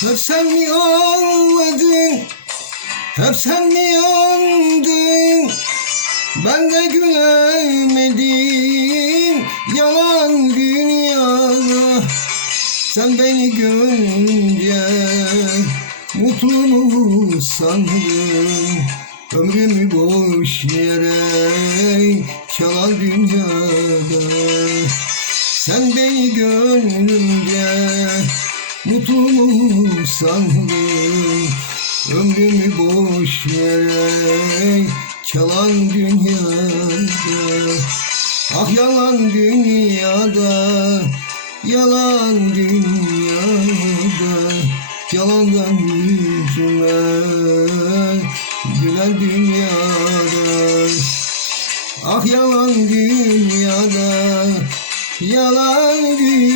Hep sen mi ağladın? Hep sen mi yandın? Ben de gülemedim yalan dünyada Sen beni görünce mutlu mu sandın Ömrümü boş yere çalan dünyada Sen beni görünce mutlu mu sandın Ömrümü boş yere çalan dünyada. Ah yalan dünyada Yalan dünyada. Yalandan yüzüme Gülen dünyada. Ah yalan dünyada Yalan dünyada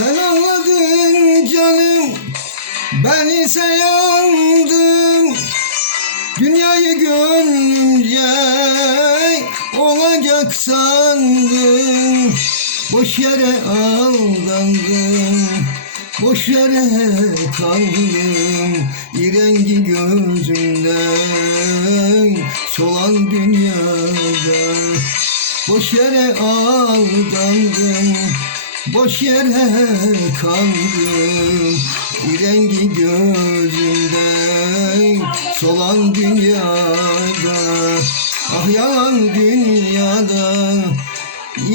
Sen anladın canım Ben ise yandım. Dünyayı gönlümce Olacak sandım. Boş yere aldandım Boş yere kandım İrengi gözümden Solan dünyada. Boş yere aldandım Boş yere kandım Rengi gözümden. Solan dünyada Ah yalan dünyada